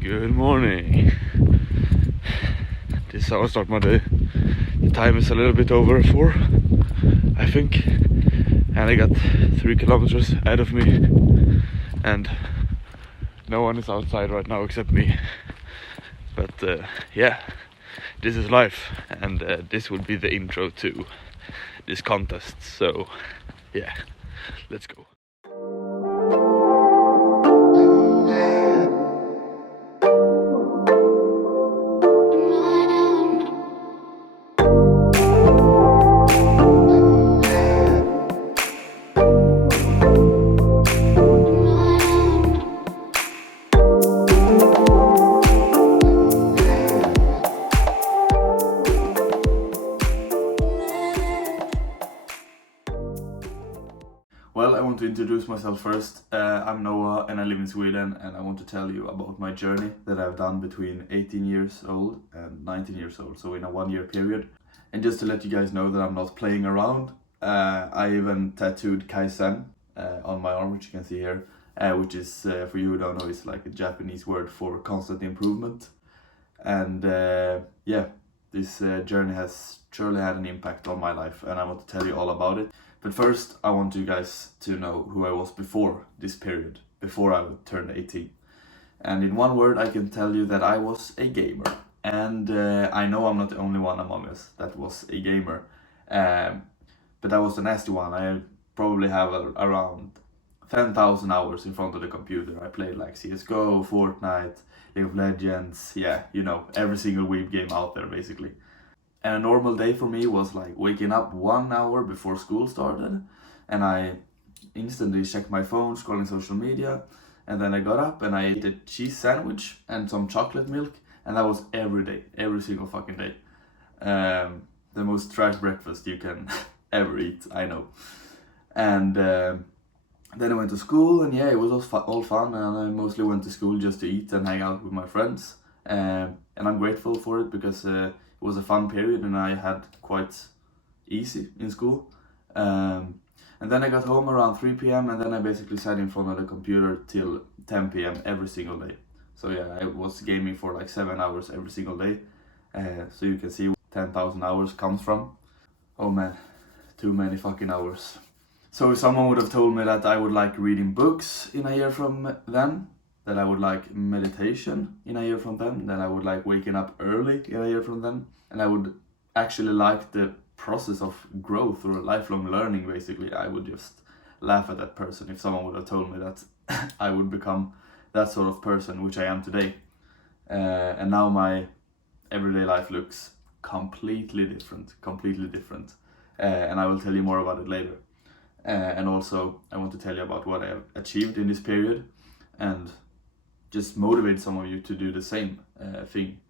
Good morning. This is how I start my day. The time is a little bit over 4, I think. And I got 3 kilometers ahead of me. And no one is outside right now except me. But yeah, this is life. And this will be the intro to this contest. So yeah, let's go. Well, I want to introduce myself first. I'm Noah and I live in Sweden, and I want to tell you about my journey that I've done between 18 years old and 19 years old, so in a 1-year period. And just to let you guys know that I'm not playing around, I even tattooed Kaizen on my arm, which you can see here, which is, for you who don't know, is like a Japanese word for constant improvement. And yeah, this journey has surely had an impact on my life, and I want to tell you all about it. But first, I want you guys to know who I was before this period, before I turned 18. And in one word, I can tell you that I was a gamer. And I know I'm not the only one among us that was a gamer. But I was a nasty one. I probably have around 10,000 hours in front of the computer. I played like CSGO, Fortnite, League of Legends, yeah, you know, every single weeb game out there basically. And a normal day for me was like waking up 1 hour before school started, and I instantly checked my phone, scrolling social media, and then I got up and I ate a cheese sandwich and some chocolate milk, and that was every day, every single fucking day. The most trash breakfast you can ever eat, I know. And then I went to school, and yeah, it was all fun, and I mostly went to school just to eat and hang out with my friends. And I'm grateful for it because it was a fun period and I had quite easy in school. And then I got home around 3 p.m. and then I basically sat in front of the computer till 10 p.m. every single day. So yeah, I was gaming for like 7 hours every single day. So you can see where 10,000 hours comes from. Oh man, too many fucking hours. So if someone would have told me that I would like reading books in a year from then, that I would like meditation in a year from then, that I would like waking up early in a year from then, and I would actually like the process of growth or lifelong learning basically, I would just laugh at that person if someone would have told me that I would become that sort of person, which I am today. And now my everyday life looks completely different. And I will tell you more about it later. And also I want to tell you about what I have achieved in this period, and just motivate some of you to do the same thing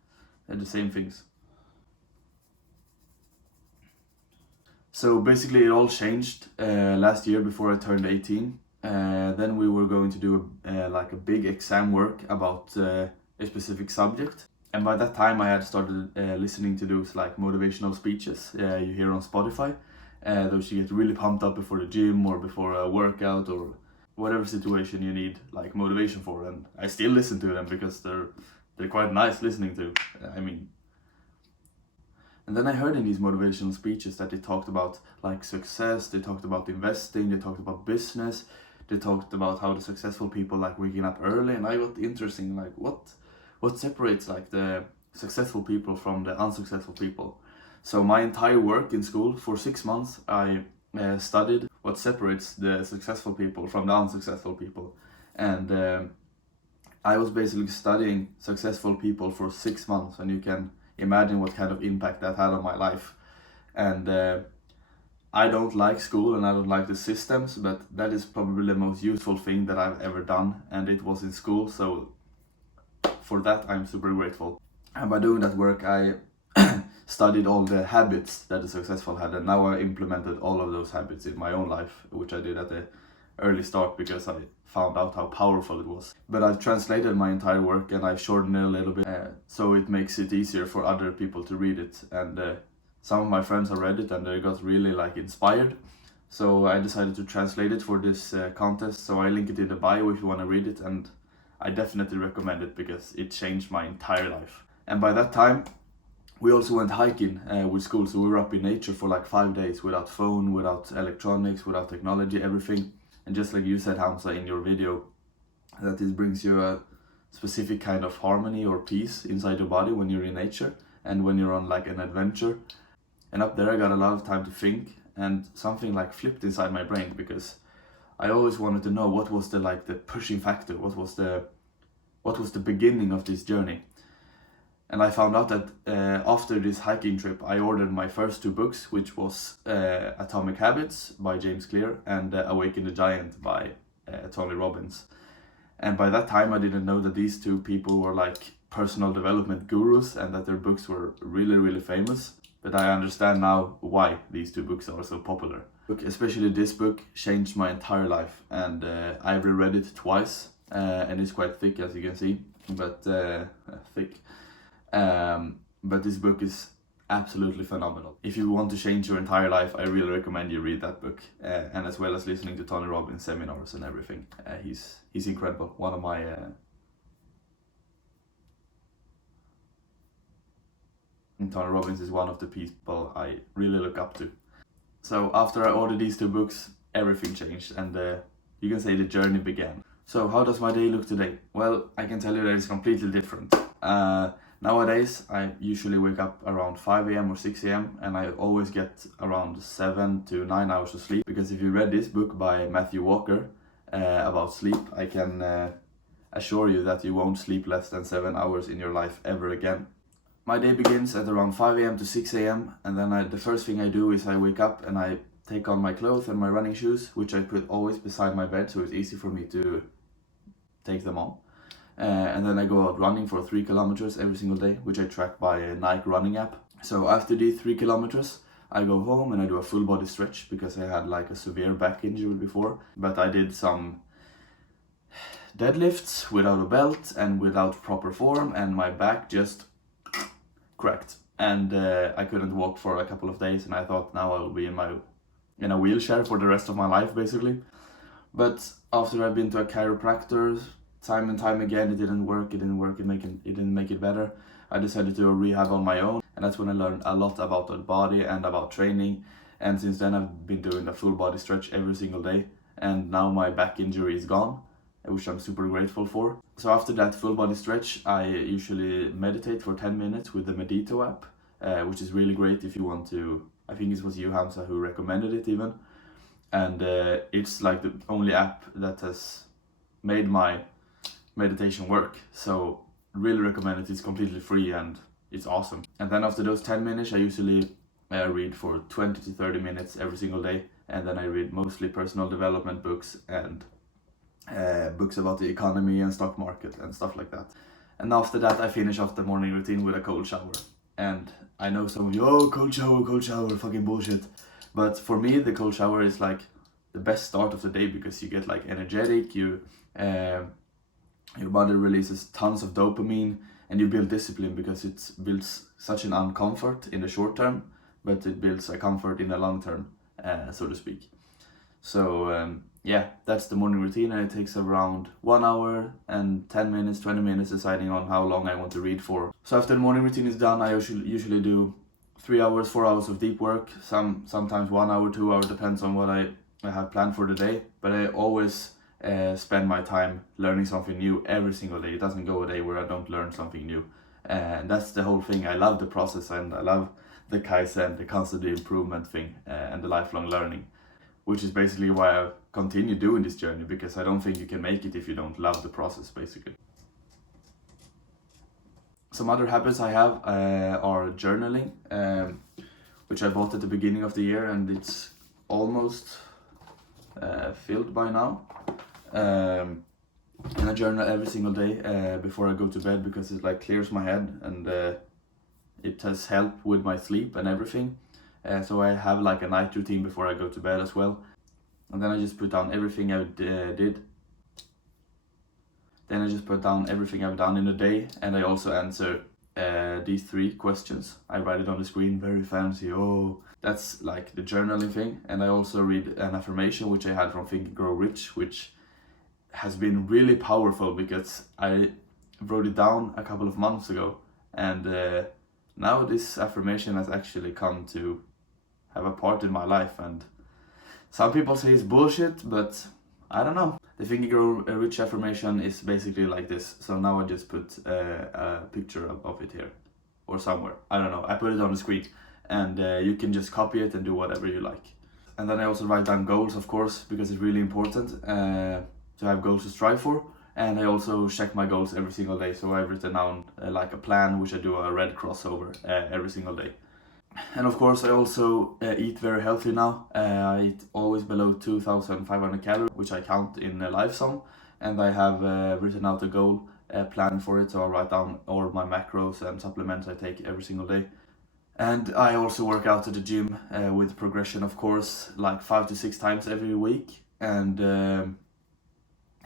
and the same things. So basically it all changed last year before I turned 18. Then we were going to do like a big exam work about a specific subject. And by that time I had started listening to those like motivational speeches you hear on Spotify. Those you get really pumped up before the gym or before a workout or whatever situation you need like motivation for, and I still listen to them because they're quite nice listening to. I mean, and then I heard in these motivational speeches that they talked about like success, they talked about investing, they talked about business, they talked about how the successful people like waking up early, and I got interesting like what separates like the successful people from the unsuccessful people. So my entire work in school for 6 months, I studied what separates the successful people from the unsuccessful people. And I was basically studying successful people for 6 months, and you can imagine what kind of impact that had on my life. And I don't like school and I don't like the systems, but that is probably the most useful thing that I've ever done, and it was in school, so for that I'm super grateful. And by doing that work I studied all the habits that the successful had, and now I implemented all of those habits in my own life, which I did at the early start because I found out how powerful it was. But I've translated my entire work and I've shortened it a little bit, so it makes it easier for other people to read it. And some of my friends have read it and they got really like inspired. So I decided to translate it for this contest. So I link it in the bio if you want to read it, and I definitely recommend it because it changed my entire life. And by that time, we also went hiking with school, so we were up in nature for like 5 days without phone, without electronics, without technology, everything. And just like you said, Hamza, in your video, that this brings you a specific kind of harmony or peace inside your body when you're in nature and when you're on like an adventure. And up there I got a lot of time to think, and something like flipped inside my brain, because I always wanted to know what was the pushing factor, what was the beginning of this journey. And I found out that after this hiking trip, I ordered my first 2 books, which was Atomic Habits by James Clear and Awaken the Giant by Tony Robbins. And by that time, I didn't know that these 2 people were like personal development gurus and that their books were really, really famous. But I understand now why these 2 books are so popular. Especially this book changed my entire life, and I've reread it twice, and it's quite thick, as you can see, but thick. But this book is absolutely phenomenal. If you want to change your entire life, I really recommend you read that book, and as well as listening to Tony Robbins seminars and everything. He's incredible. One of my Tony Robbins is one of the people I really look up to. So after I ordered these 2 books, everything changed, and you can say the journey began. So how does my day look today? Well, I can tell you that it's completely different. Nowadays, I usually wake up around 5 a.m. or 6 a.m. and I always get around 7 to 9 hours of sleep. Because if you read this book by Matthew Walker about sleep, I can assure you that you won't sleep less than 7 hours in your life ever again. My day begins at around 5 a.m. to 6 a.m. and then the first thing I do is I wake up and I take on my clothes and my running shoes, which I put always beside my bed so it's easy for me to take them on. And then I go out running for 3 kilometers every single day, which I track by a Nike running app. So after these 3 kilometers, I go home and I do a full body stretch because I had like a severe back injury before. But I did some deadlifts without a belt and without proper form, and my back just cracked. And I couldn't walk for a couple of days, and I thought now I'll be in a wheelchair for the rest of my life, basically. But after I've been to a chiropractor time and time again, it didn't work, it didn't make it better. I decided to do a rehab on my own, and that's when I learned a lot about the body and about training. And since then I've been doing a full body stretch every single day, and now my back injury is gone, which I'm super grateful for. So after that full body stretch, I usually meditate for 10 minutes with the Medito app, which is really great if you want to. I think it was You Hamza who recommended it even. And it's like the only app that has made my meditation work. So really recommend it. It's completely free and it's awesome. And then after those 10 minutes, I usually read for 20 to 30 minutes every single day. And then I read mostly personal development books and books about the economy and stock market and stuff like that. And after that, I finish off the morning routine with a cold shower. And I know some of you, oh, cold shower, fucking bullshit. But for me, the cold shower is like the best start of the day because you get like energetic, your body releases tons of dopamine, and you build discipline because it builds such an uncomfort in the short term, but it builds a comfort in the long term, so to speak. So yeah, that's the morning routine, and it takes around 1 hour and 10 minutes, 20 minutes, deciding on how long I want to read for. So after the morning routine is done, I usually do 3 hours, 4 hours of deep work, sometimes 1 hour, 2 hours, depends on what I have planned for the day. But I always spend my time learning something new every single day. It doesn't go a day where I don't learn something new. And that's the whole thing. I love the process, and I love the Kaizen, the constant improvement thing, and the lifelong learning, which is basically why I continue doing this journey, because I don't think you can make it if you don't love the process, basically. Some other habits I have are journaling, which I bought at the beginning of the year, and it's almost filled by now. And I journal every single day before I go to bed because it like clears my head, and it has helped with my sleep and everything. So I have like a night routine before I go to bed as well. And then I just put down everything I did. Then I just put down everything I've done in a day, and I also answer these 3 questions. I write it on the screen, very fancy. Oh, that's like the journaling thing. And I also read an affirmation which I had from Think and Grow Rich, which has been really powerful because I wrote it down a couple of months ago, and now this affirmation has actually come to have a part in my life. And some people say it's bullshit, but I don't know. The Think and Grow Rich affirmation is basically like this. So now I just put a picture of it here or somewhere. I don't know. I put it on the screen, and you can just copy it and do whatever you like. And then I also write down goals, of course, because it's really important to have goals to strive for. And I also check my goals every single day. So I've written down like a plan, which I do a red cross over every single day. And of course, I also eat very healthy now. I eat always below 2,500 calories, which I count in LiveSum. And I have written out a goal plan for it. So I write down all my macros and supplements I take every single day. And I also work out at the gym with progression, of course, like 5 to 6 times every week. And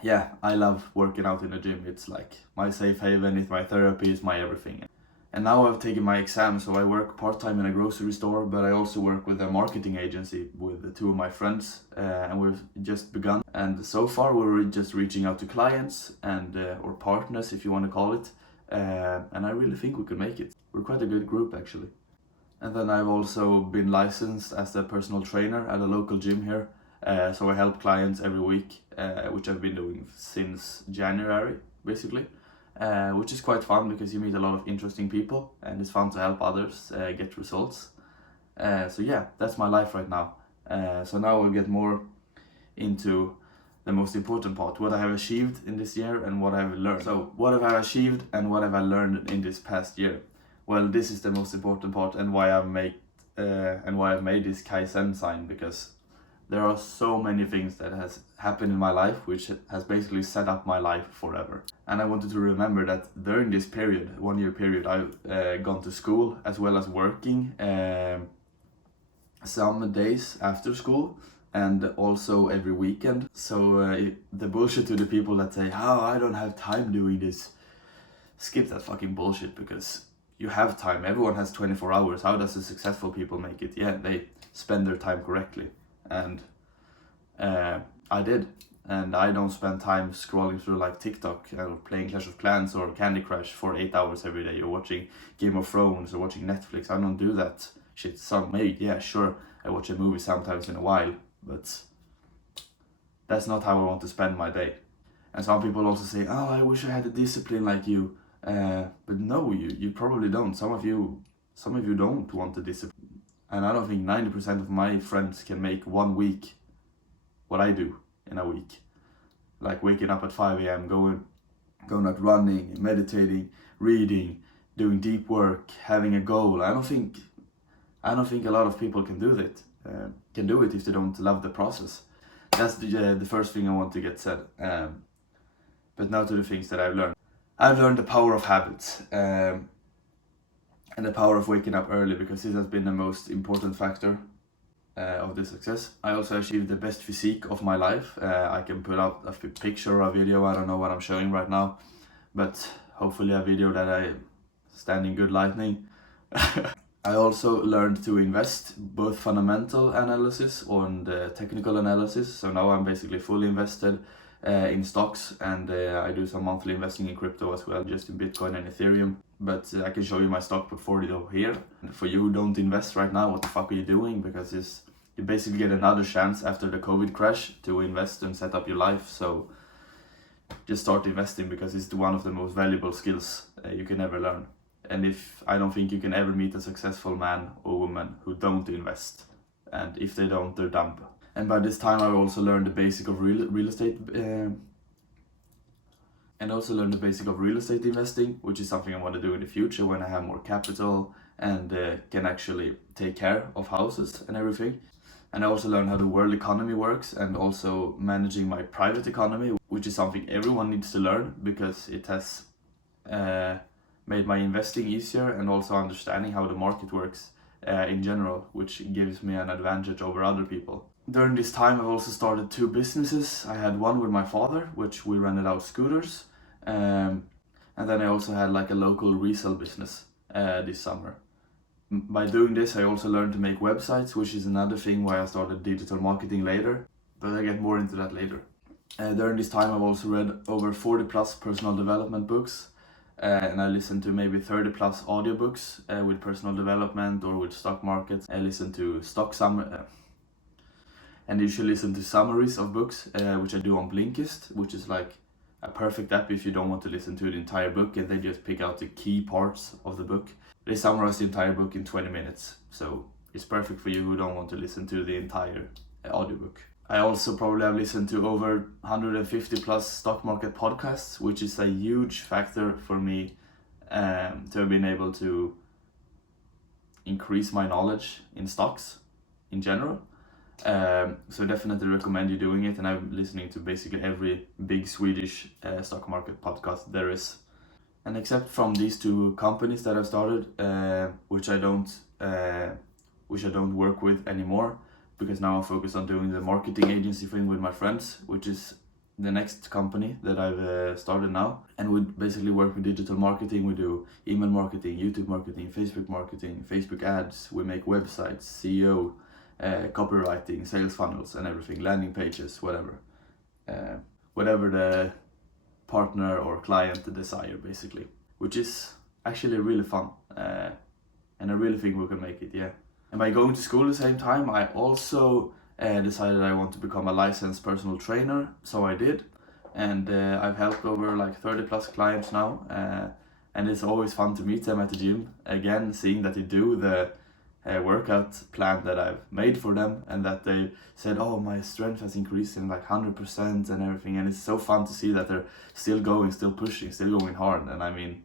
yeah, I love working out in the gym. It's like my safe haven, it's my therapy, it's my everything. And now I've taken my exam, so I work part-time in a grocery store, but I also work with a marketing agency with 2 of my friends, and we've just begun. And so far we're just reaching out to clients and or partners, if you want to call it. And I really think we could make it. We're quite a good group, actually. And then I've also been licensed as a personal trainer at a local gym here. So I help clients every week, which I've been doing since January, basically. Which is quite fun because you meet a lot of interesting people and it's fun to help others get results. So yeah, that's my life right now. So now we'll get more into the most important part, what I have achieved in this year and what I have learned. So what have I achieved and what have I learned in this past year? Well, this is the most important part, and why I've made this Kaizen sign, because there are so many things that has happened in my life which has basically set up my life forever. And I wanted to remember that during this period, 1 year period, I've gone to school as well as working some days after school and also every weekend. So the bullshit to the people that say, "Oh, I don't have time doing this," skip that fucking bullshit, because you have time. Everyone has 24 hours. How does the successful people make it? Yeah, they spend their time correctly. And I did. And I don't spend time scrolling through like TikTok or playing Clash of Clans or Candy Crush for 8 hours every day, or watching Game of Thrones or watching Netflix. I don't do that shit. Yeah, sure, I watch a movie sometimes in a while, but that's not how I want to spend my day. And some people also say, "Oh, I wish I had a discipline like you." But no, you probably don't. Some of you don't want the discipline. And I don't think 90% of my friends can make 1 week what I do in a week. Like waking up at 5 a.m, going out running, meditating, reading, doing deep work, having a goal. I don't think a lot of people can do that. Can do it if they don't love the process. That's the first thing I want to get said. But now to the things that I've learned. I've learned the power of habits and the power of waking up early, because this has been the most important factor of the success. I also achieved the best physique of my life. I can put up a picture or a video. I don't know what I'm showing right now, but hopefully a video that I stand in good lighting. I also learned to invest, both fundamental analysis and technical analysis. So now I'm basically fully invested in stocks, and I do some monthly investing in crypto as well, just in Bitcoin and Ethereum. But I can show you my stock portfolio here. And for you who don't invest right now, what the fuck are you doing? Because you basically get another chance after the COVID crash to invest and set up your life. So just start investing, because it's one of the most valuable skills you can ever learn. And I don't think you can ever meet a successful man or woman who don't invest. And if they don't, they're dumb. And by this time, I've also learned the basic of real estate, investing, which is something I want to do in the future when I have more capital and can actually take care of houses and everything. And I also learned how the world economy works, and also managing my private economy, which is something everyone needs to learn, because it has made my investing easier, and also understanding how the market works in general, which gives me an advantage over other people. During this time, I've also started 2 businesses. I had one with my father, which we rented out scooters. And then I also had like a local resale business this summer. By doing this, I also learned to make websites, which is another thing why I started digital marketing later. But I get more into that later. During this time I've also read over 40 plus personal development books, and I listen to maybe 30 plus audiobooks with personal development or with stock markets. I listen to and usually listen to summaries of books, which I do on Blinkist, which is like a perfect app if you don't want to listen to the entire book and they just pick out the key parts of the book. They summarize the entire book in 20 minutes, so it's perfect for you who don't want to listen to the entire audiobook. I also probably have listened to over 150 plus stock market podcasts, which is a huge factor for me to have been able to increase my knowledge in stocks in general. So definitely recommend you doing it, and I'm listening to basically every big Swedish stock market podcast there is. And except from these two companies that I've started, which I don't work with anymore, because now I'm focused on doing the marketing agency thing with my friends, which is the next company that I've started now. And we basically work with digital marketing. We do email marketing, YouTube marketing, Facebook ads. We make websites, SEO, copywriting, sales funnels and everything, landing pages, whatever the partner or client desire, basically, which is actually really fun, and I really think we can make it, yeah. And by going to school at the same time, I also decided I want to become a licensed personal trainer, so I did, and I've helped over like 30 plus clients now, and it's always fun to meet them at the gym again, seeing that they do the workout plan that I've made for them, and that they said, oh, my strength has increased in like 100% and everything, and it's so fun to see that they're still going, still pushing, still going hard. And I mean,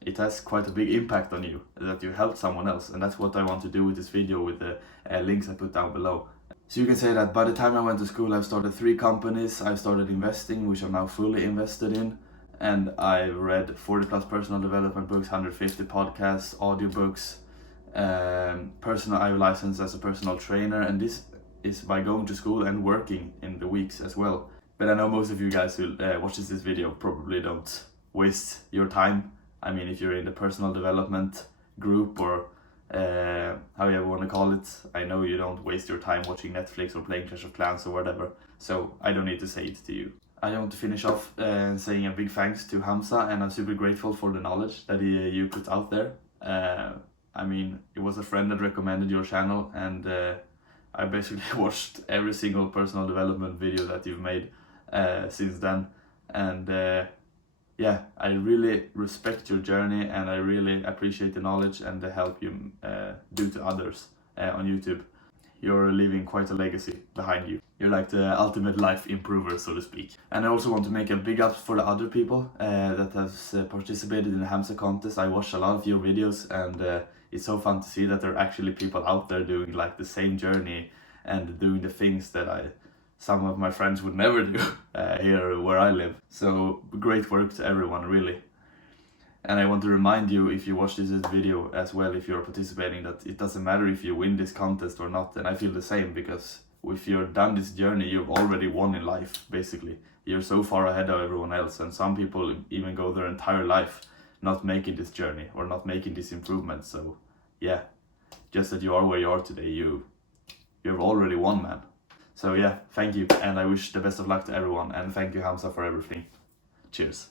it has quite a big impact on you that you helped someone else, and that's what I want to do with this video, with the links I put down below. So you can say that by the time I went to school, I've started 3 companies, I've started investing, which I'm now fully invested in, and I've read 40 plus personal development books, 150 podcasts, audiobooks, personal I have license as a personal trainer, and this is by going to school and working in the weeks as well. But I know most of you guys who watches this video probably don't waste your time. I mean, if you're in the personal development group, or however you want to call it, I know you don't waste your time watching Netflix or playing Clash of Clans or whatever, so I don't need to say it to you. I want to finish off saying a big thanks to Hamza, and I'm super grateful for the knowledge that you put out there. I mean, it was a friend that recommended your channel, and I basically watched every single personal development video that you've made since then. And yeah, I really respect your journey, and I really appreciate the knowledge and the help you do to others on YouTube. You're leaving quite a legacy behind you. You're like the ultimate life improver, so to speak. And I also want to make a big up for the other people that have participated in the Hamza contest. I watched a lot of your videos, and it's so fun to see that there are actually people out there doing like the same journey and doing the things that some of my friends would never do here where I live. So great work to everyone, really. And I want to remind you, if you watch this video as well, if you're participating, that it doesn't matter if you win this contest or not. And I feel the same, because if you've done this journey, you've already won in life, basically. You're so far ahead of everyone else, and some people even go their entire life not making this journey or not making this improvement. So yeah, just that you are where you are today, you've already won, man. So yeah, thank you, and I wish the best of luck to everyone, and thank you, Hamza, for everything. Cheers.